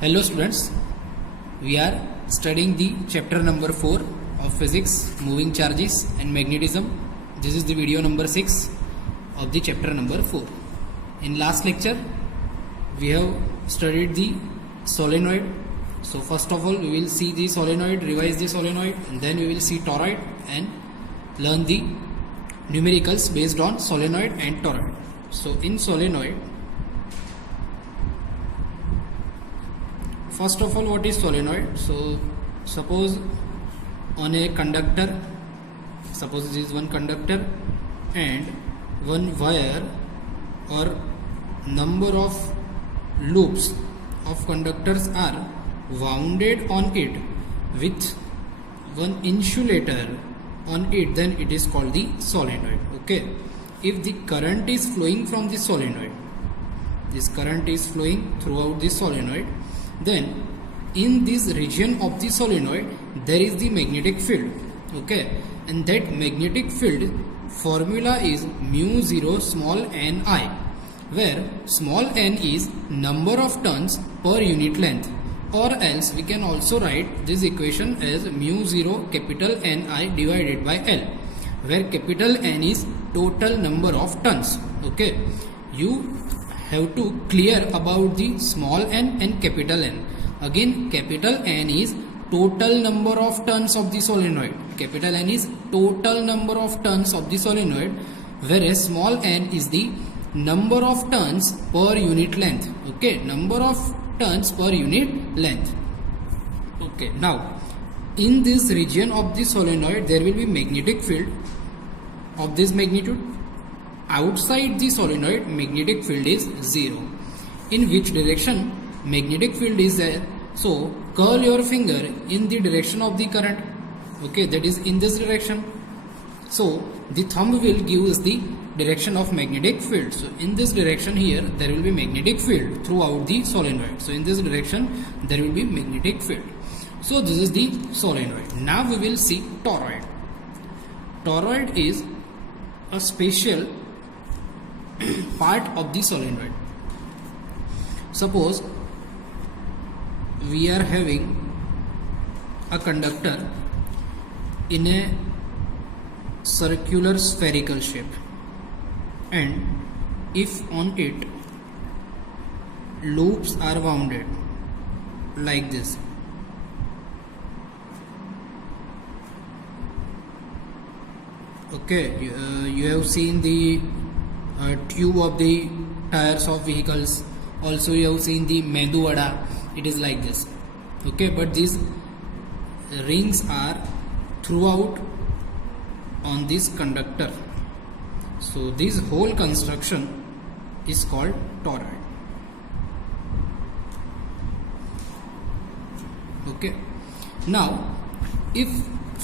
Hello students, we are studying the chapter number 4 of physics, moving charges and magnetism. This is the video number 6 of the chapter number 4. In last lecture we have studied the solenoid. So first of all we will see the solenoid, revise the solenoid, and then we will see toroid and learn the numericals based on solenoid and toroid. So in solenoid, first of all, what is solenoid? So suppose on a conductor, suppose this is one conductor and one wire or number of loops of conductors are wounded on it with one insulator on it, then it is called the solenoid. Okay, if the current is flowing from the solenoid, this current is flowing throughout the solenoid, then in this region of the solenoid there is the magnetic field. Okay, and that magnetic field formula is mu 0 small n I, where small n is number of turns per unit length, or else we can also write this equation as mu 0 capital N I divided by L, where capital N is total number of turns. Okay, you have to clear about the small n and capital N. Again, capital N is total number of turns of the solenoid. Capital N is total number of turns of the solenoid, whereas small n is the number of turns per unit length. Okay, number of turns per unit length. Okay, now in this region of the solenoid there will be magnetic field of this magnitude. Outside the solenoid magnetic field is 0. In which direction magnetic field is there? So curl your finger in the direction of the current. Okay, that is in this direction. So the thumb will give us the direction of magnetic field. So in this direction here there will be magnetic field throughout the solenoid. So in this direction there will be magnetic field. So this is the solenoid. Now we will see toroid. Toroid is a special part of the solenoid. Suppose we are having a conductor in a circular spherical shape, and if on it loops are wounded like this, okay, you have seen the tube of the tires of vehicles, also you have seen the Medu Vada, it is like this. Okay, but these rings are throughout on this conductor. So this whole construction is called toroid. Okay, now if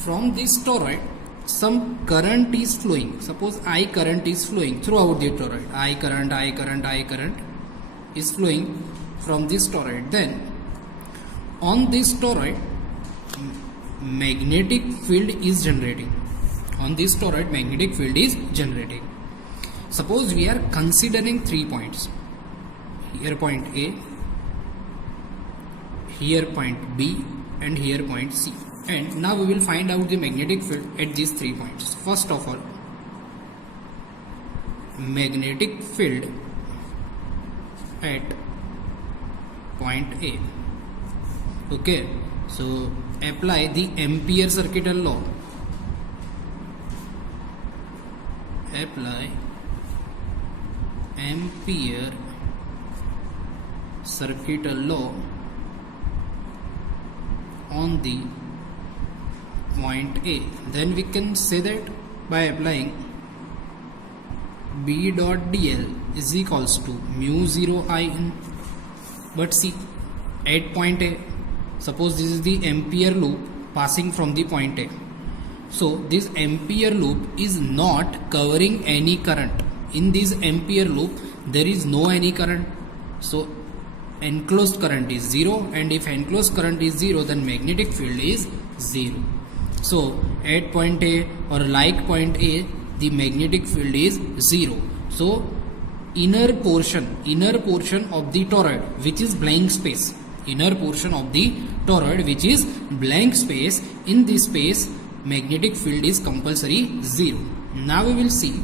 from this toroid some current is flowing, suppose I current is flowing throughout the toroid, I current is flowing from this toroid, then on this toroid magnetic field is generating. On this toroid magnetic field is generating. Suppose we are considering 3 points. Here point A, here point B, and here point C. And now we will find out the magnetic field at these 3 points. First of all, magnetic field at point A. Okay, so apply the Ampere circuital law. Apply Ampere circuital law on the point A. Then we can say that by applying B dot dl is equals to mu 0 I in. But see, at point A, suppose this is the Ampere loop passing from the point A. So this Ampere loop is not covering any current. In this Ampere loop there is no any current. So enclosed current is 0, and if enclosed current is 0 then magnetic field is 0. So at point A or like point A the magnetic field is 0. So inner portion of the toroid, which is blank space, inner portion of the toroid, which is blank space. In this space, magnetic field is compulsory 0. Now we will see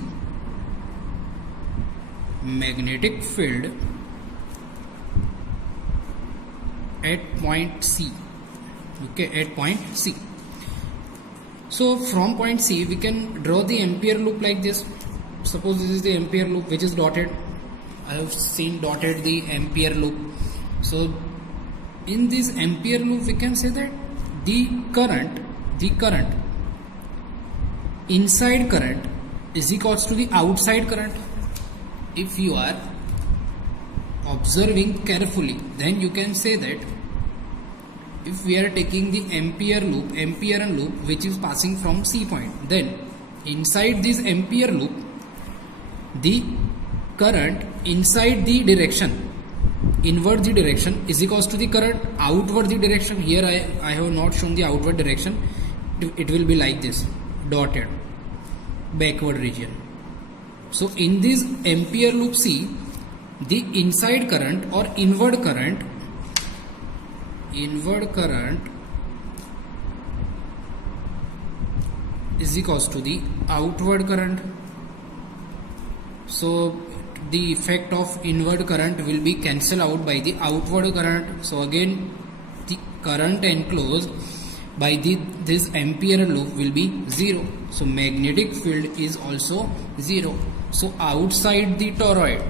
magnetic field at point C. Okay, at point C. So from point C we can draw the ampere loop like this. Suppose this is the ampere loop which is dotted. I have seen dotted the ampere loop. So in this ampere loop we can say that the current inside current is equals to the outside current. If you are observing carefully, then you can say that if we are taking the ampere loop which is passing from C point, then inside this ampere loop the current inside the direction inward the direction is equals to the current outward the direction. Here I have not shown the outward direction. It will be like this, dotted backward region. So in this ampere loop C, the inside current or inward current is equals to the outward current. So the effect of inward current will be cancelled out by the outward current. So again the current enclosed by this ampere loop will be 0. So magnetic field is also 0. So outside the toroid,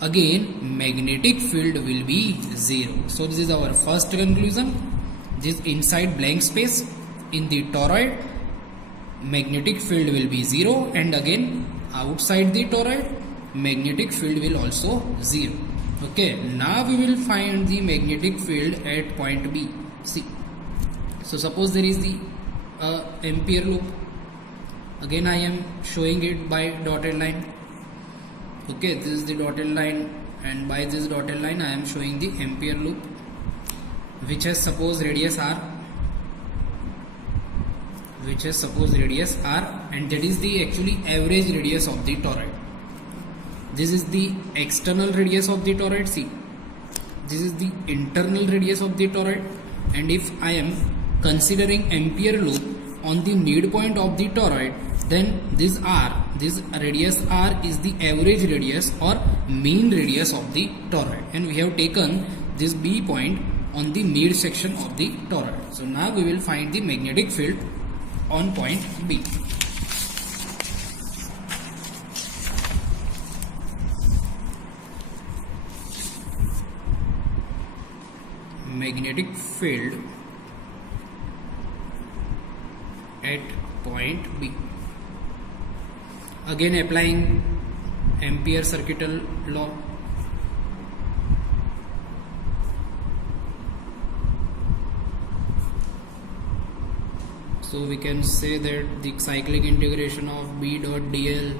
again magnetic field will be 0. So this is our first conclusion. This inside blank space in the toroid, magnetic field will be 0, and again outside the toroid, magnetic field will also 0. Okay, now we will find the magnetic field at point B. See, so suppose there is the ampere loop. Again I am showing it by dotted line. Okay, this is the dotted line, and by this dotted line I am showing the ampere loop which has suppose radius r, and that is the actually average radius of the toroid. This is the external radius of the toroid. See, this is the internal radius of the toroid, and if I am considering ampere loop on the midpoint of the toroid, then this radius r is the average radius or mean radius of the toroid, and we have taken this B point on the mid section of the toroid. So now we will find the magnetic field on point B. Magnetic field at point B. Again applying Ampere circuital law. So we can say that the cyclic integration of B dot dl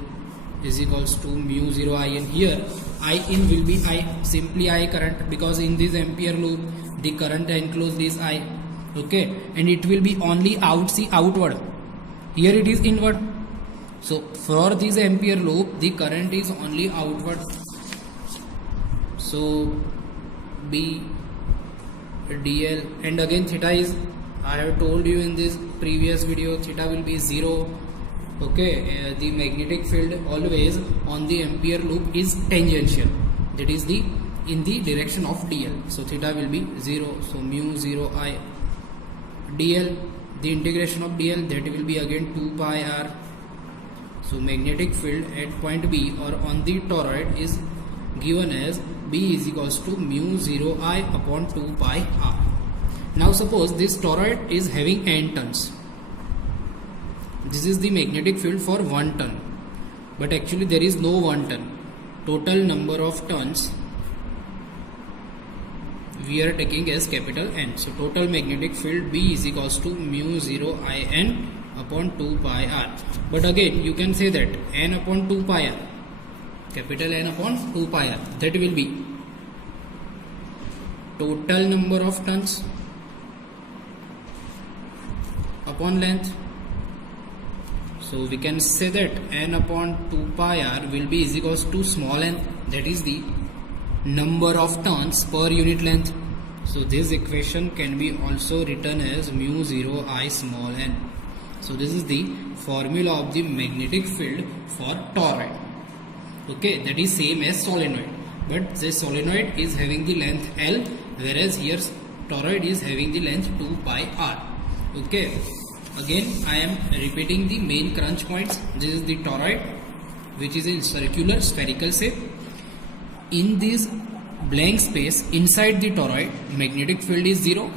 is equals to mu 0 I in. Here I in will be simply I current, because in this ampere loop the current enclosed is I. Okay, and it will be only outward. Here it is inward. So for this ampere loop the current is only outward. So B dl, and again theta is, I have told you in this previous video, theta will be 0. Okay, the magnetic field always on the ampere loop is tangential, that is the in the direction of dl. So theta will be 0. So mu 0 I dl, the integration of dl, that will be again 2 pi r. So magnetic field at point B or on the toroid is given as B is equals to mu 0 I upon 2 pi r. Now suppose this toroid is having n turns. This is the magnetic field for 1 turn, but actually there is no 1 turn. Total number of turns we are taking as capital N. So total magnetic field B is equals to mu 0 I n upon 2 pi r. But again you can say that n upon 2 pi r, capital N upon 2 pi r, that will be total number of turns upon length. So we can say that n upon 2 pi r will be is equals to small n, that is the number of turns per unit length. So this equation can be also written as mu 0 I small n. So this is the formula of the magnetic field for toroid. Okay, that is same as solenoid, but this solenoid is having the length L, whereas here toroid is having the length 2 pi r. Okay, again I am repeating the main crunch points. This is the toroid, which is in circular spherical shape. In this blank space inside the toroid, magnetic field is 0.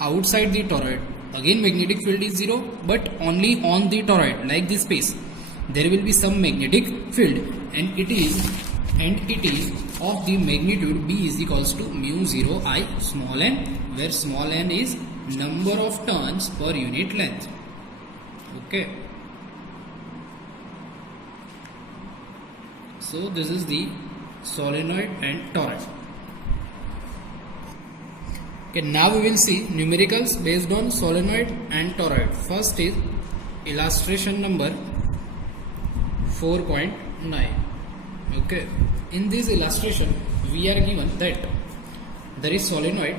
Outside the toroid, again magnetic field is 0, but only on the toroid, like this space there will be some magnetic field, and it is of the magnitude B is equals to mu 0 I small n, where small n is number of turns per unit length. Okay, so this is the solenoid and toroid. Okay, now we will see numericals based on solenoid and toroid. First is illustration number 4.9. Okay, in this illustration we are given that there is solenoid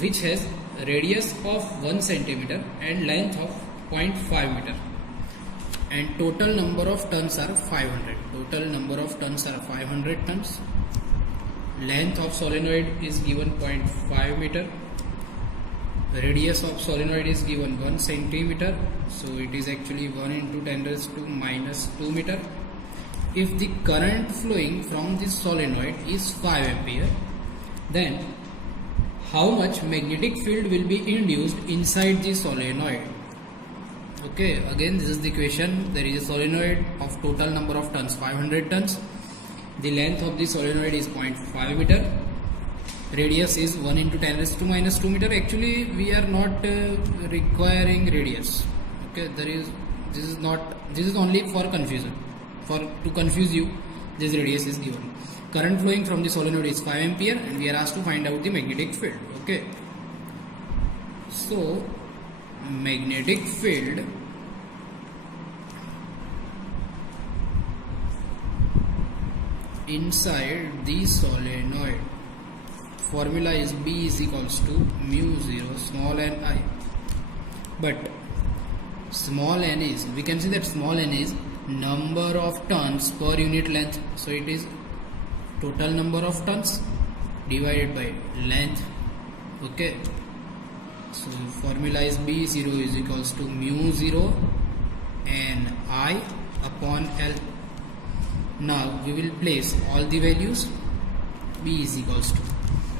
which has radius of 1 centimeter and length of 0.5 meter, and total number of turns are 500. Total number of turns are 500 turns. Length of solenoid is given 0.5 meter. Radius of solenoid is given 1 centimeter, so it is actually 1 into 10 raised to minus 2 meter. If the current flowing from this solenoid is 5 ampere, then how much magnetic field will be induced inside the solenoid? Okay, again this is the equation. There is a solenoid of total number of turns 500 turns. The length of the solenoid is 0.5 meter. Radius is 1 into 10 raised to minus 2 meter. Actually we are not requiring radius. Okay, this is only for confusion. To confuse you, this radius is given. Current flowing from the solenoid is 5 ampere, and we are asked to find out the magnetic field. Okay, so magnetic field inside the solenoid, formula is B is equals to mu 0 small n I, but small n is, we can see that small n is number of turns per unit length, so it is total number of turns divided by length. Okay, so formula is B0 is equals to mu 0 n I upon L. Now we will place all the values. B is equals to,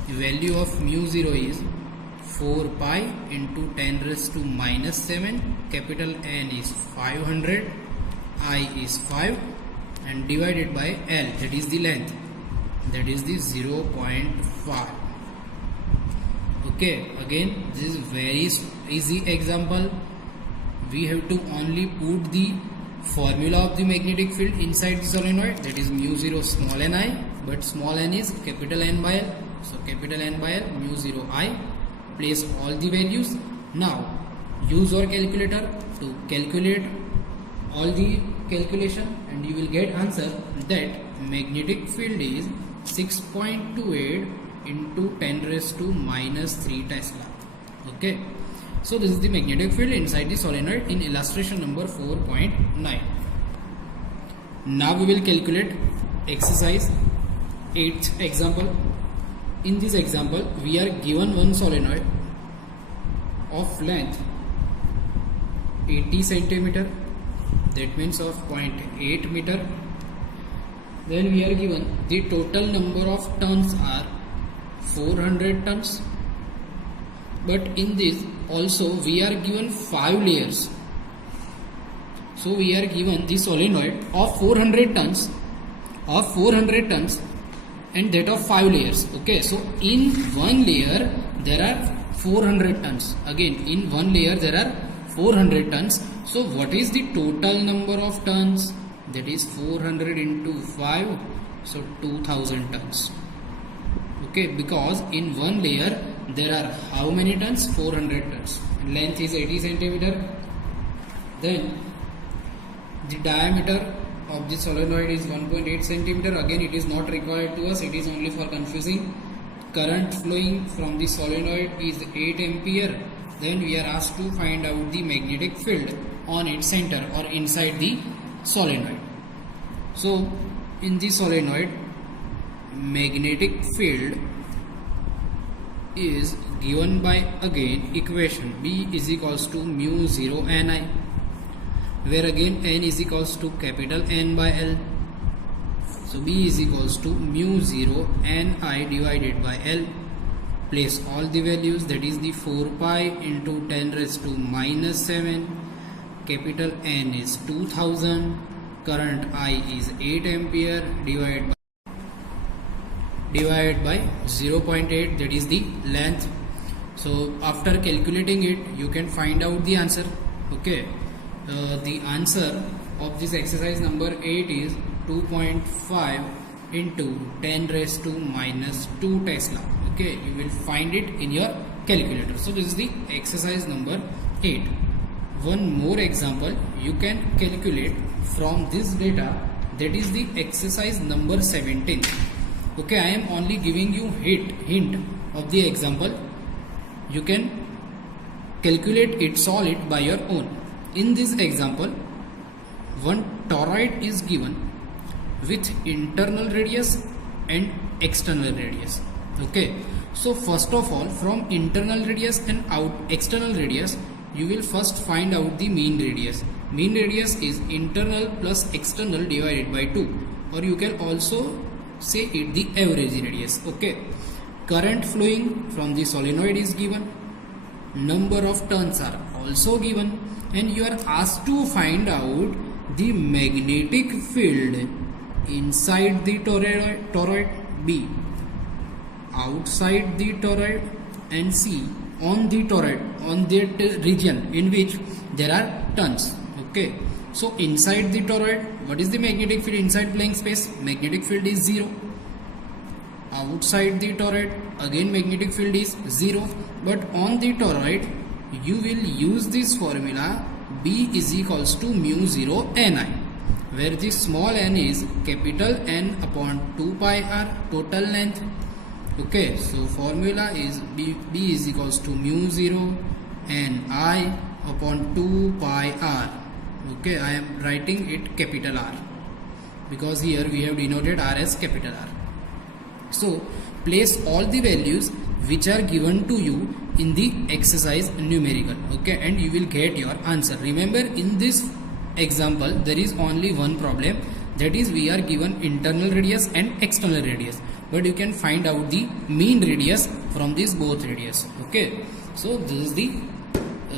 the value of mu 0 is 4 pi into 10 raised to minus 7, capital N is 500, I is 5, and divided by L, that is the length, that is the 0.5. Okay, again this is very easy example. We have to only put the formula of the magnetic field inside the solenoid, that is mu 0 small n I, but small n is capital N by L, so capital N by L mu 0 I. Place all the values. Now use your calculator to calculate all the calculation, and you will get answer that magnetic field is 6.28 into 10 raised to minus 3 Tesla. Okay, so this is the magnetic field inside the solenoid in illustration number 4.9. Now we will calculate exercise 8th example. In this example we are given one solenoid of length 80 centimeter, that means of 0.8 meter. Then we are given the total number of turns are 400 turns, but in this also we are given 5 layers. So we are given the solenoid of 400 turns and that of 5 layers. Okay, so in one layer there are 400 turns. Again, in one layer there are 400 turns. So what is the total number of turns? That is 400 into 5, so 2000 turns. Okay, because in one layer there are how many turns? 400 turns. Length is 80 centimeter. Then the diameter of the solenoid is 1.8 centimeter. Again, it is not required to us, it is only for confusing. Current flowing from the solenoid is 8 ampere. Then we are asked to find out the magnetic field on its center or inside the solenoid. So in the solenoid, magnetic field is given by again equation B is equals to mu 0 Ni, where again N is equals to capital N by L. So B is equals to mu 0 Ni divided by L. Place all the values, that is the 4 pi into 10 raised to minus 7. Capital N is 2000. Current I is 8 ampere divided by 0.8, that is the length. So after calculating it, you can find out the answer. Okay, the answer of this exercise number 8 is 2.5 into 10 raised to minus 2 Tesla. Okay, you will find it in your calculator. So this is the exercise number 8. One more example you can calculate from this data, that is the exercise number 17. Okay, I am only giving you hint of the example. You can calculate it, solve it by your own. In this example, one toroid is given with internal radius and external radius. Okay, so first of all, from internal radius and external radius, you will first find out the mean radius. Mean radius is internal plus external divided by 2, or you can also say it the average radius. Okay, current flowing from the solenoid is given, number of turns are also given, and you are asked to find out the magnetic field inside the toroid, B outside the toroid, and C on the toroid, on that region in which there are turns. Okay, so inside the toroid, what is the magnetic field inside blank space? Magnetic field is 0. Outside the toroid, again magnetic field is 0. But on the toroid, you will use this formula B is equals to mu 0 Ni, where the small n is capital N upon 2 pi r, total length. Okay, so formula is B is equals to mu 0 Ni upon 2 pi r. Okay, I am writing it capital R because here we have denoted R as capital R. So place all the values which are given to you in the exercise numerical. Okay, and you will get your answer. Remember, in this example there is only one problem, that is we are given internal radius and external radius, but you can find out the mean radius from these both radius. Okay, so this is the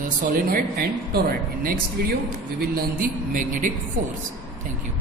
solenoid and toroid. In next video we will learn the magnetic force. Thank you.